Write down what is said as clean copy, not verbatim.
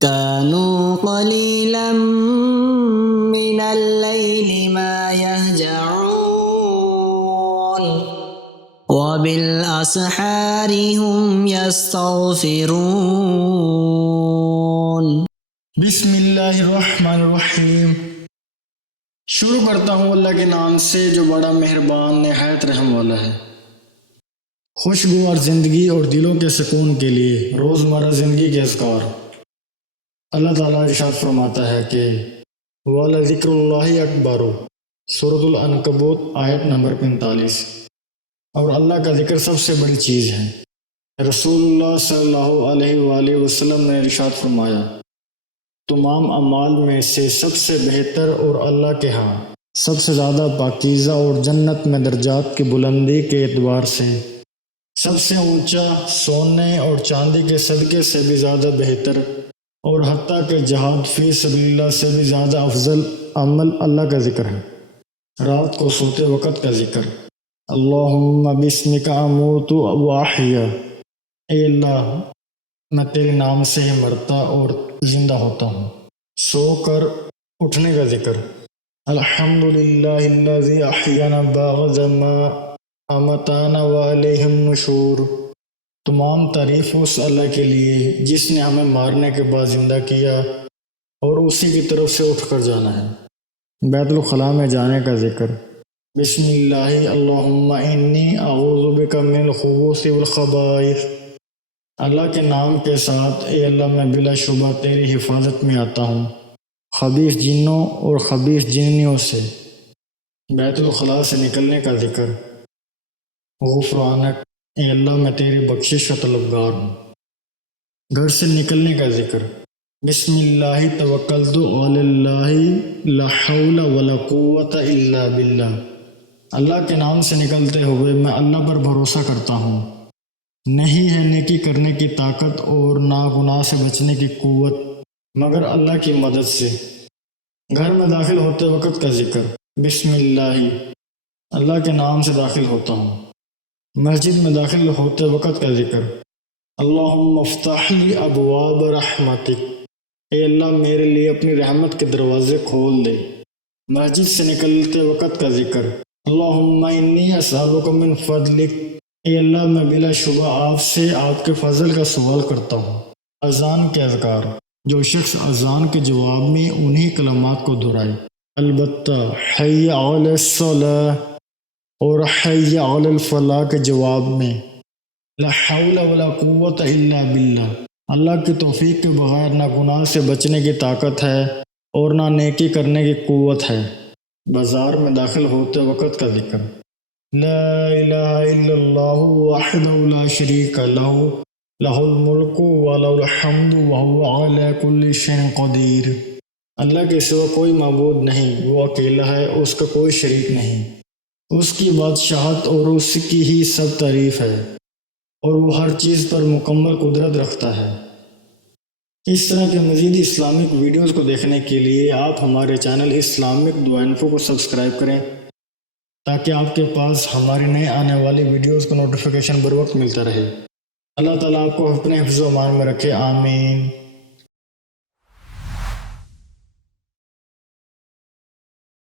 كانوا قليلا من الليل ما يهجعون وبالأسحار هم يستغفرون. بسم اللہ الرحمن الرحیم۔ شروع کرتا ہوں اللہ کے نام سے جو بڑا مہربان نہایت رحم والا ہے۔ خوشگوار زندگی اور دلوں کے سکون کے لیے روزمرہ زندگی کے اذکار۔ اللہ تعالیٰ ارشاد فرماتا ہے کہ وَلَذِكْرُ اللَّهِ أَكْبَرُ، سورۃ العنکبوت آیت نمبر 45۔ اور اللہ کا ذکر سب سے بڑی چیز ہے۔ رسول اللہ صلی اللہ علیہ وآلہ وسلم نے ارشاد فرمایا، تمام اعمال میں سے سب سے بہتر اور اللہ کے ہاں سب سے زیادہ پاکیزہ اور جنت میں درجات کی بلندی کے اعتبار سے سب سے اونچا سونے اور چاندی کے صدقے سے بھی زیادہ بہتر اور حتیٰ کہ جہاد فی سبیل اللہ سے بھی زیادہ افضل عمل اللہ کا ذکر ہے۔ رات کو سوتے وقت کا ذکر۔ اللہم بسمک اموت و احیا، اے اللہ میں تیرے نام سے ہی مرتا اور زندہ ہوتا ہوں۔ سو کر اٹھنے کا ذکر۔ الحمدللہ الذی احیانا بعد ما اماتانا والیہ النشور، تمام تعریف اس اللہ کے لیے جس نے ہمیں مارنے کے بعد زندہ کیا اور اسی کی طرف سے اٹھ کر جانا ہے۔ بیت الخلاء میں جانے کا ذکر۔ بسم اللہ اللہم انی اعوذ بک من الخبث والخبائث، اللہ کے نام کے ساتھ اے اللہ میں بلا شبہ تیری حفاظت میں آتا ہوں خبیث جنوں اور خبیث جنیوں سے۔ بیت الخلاء سے نکلنے کا ذکر۔ غفرانک، اے اللہ میں تیری بخشش کا طلبگار ہوں۔ گھر سے نکلنے کا ذکر۔ بسم اللہ توکلت علی اللہ لا حول ولا قوت الا باللہ، اللہ کے نام سے نکلتے ہوئے میں اللہ پر بھروسہ کرتا ہوں، نہیں ہے نیکی کرنے کی طاقت اور نہ گناہ سے بچنے کی قوت مگر اللہ کی مدد سے۔ گھر میں داخل ہوتے وقت کا ذکر۔ بسم اللہ، اللہ کے نام سے داخل ہوتا ہوں۔ مسجد میں داخل ہوتے وقت کا ذکر۔ اللہم افتح لی ابواب رحمتک، اے اللہ میرے لیے اپنی رحمت کے دروازے کھول دے۔ مسجد سے نکلتے وقت کا ذکر۔ اللہم انی اسألک من فضلک، اے اللہ میں بلا شبہ آپ سے آپ کے فضل کا سوال کرتا ہوں۔ اذان کے اذکار۔ جو شخص اذان کے جواب میں انہی کلمات کو دہرائے، البتہ حی علی الصلاۃ اور حی علی الفلاح کے جواب میں لا حول ولا قوت الا باللہ، اللہ کی توفیق کے بغیر نہ گناہ سے بچنے کی طاقت ہے اور نہ نیکی کرنے کی قوت ہے۔ بازار میں داخل ہوتے وقت کا ذکر۔ لا الہ الا اللہ وحدہ لا شریک لہ لہ الملک ولہ الحمد وہو علی کل شیء قدیر، اللہ کے سوا کوئی معبود نہیں، وہ اکیلا ہے، اس کا کوئی شریک نہیں، اس کی بادشاہت اور اس کی ہی سب تعریف ہے اور وہ ہر چیز پر مکمل قدرت رکھتا ہے۔ اس طرح کے مزید اسلامک ویڈیوز کو دیکھنے کے لیے آپ ہمارے چینل اسلامک دعا انفو کو سبسکرائب کریں تاکہ آپ کے پاس ہماری نئے آنے والی ویڈیوز کا نوٹیفیکیشن بر وقت ملتا رہے۔ اللہ تعالیٰ آپ کو اپنے حفظ و امان میں رکھے، آمین۔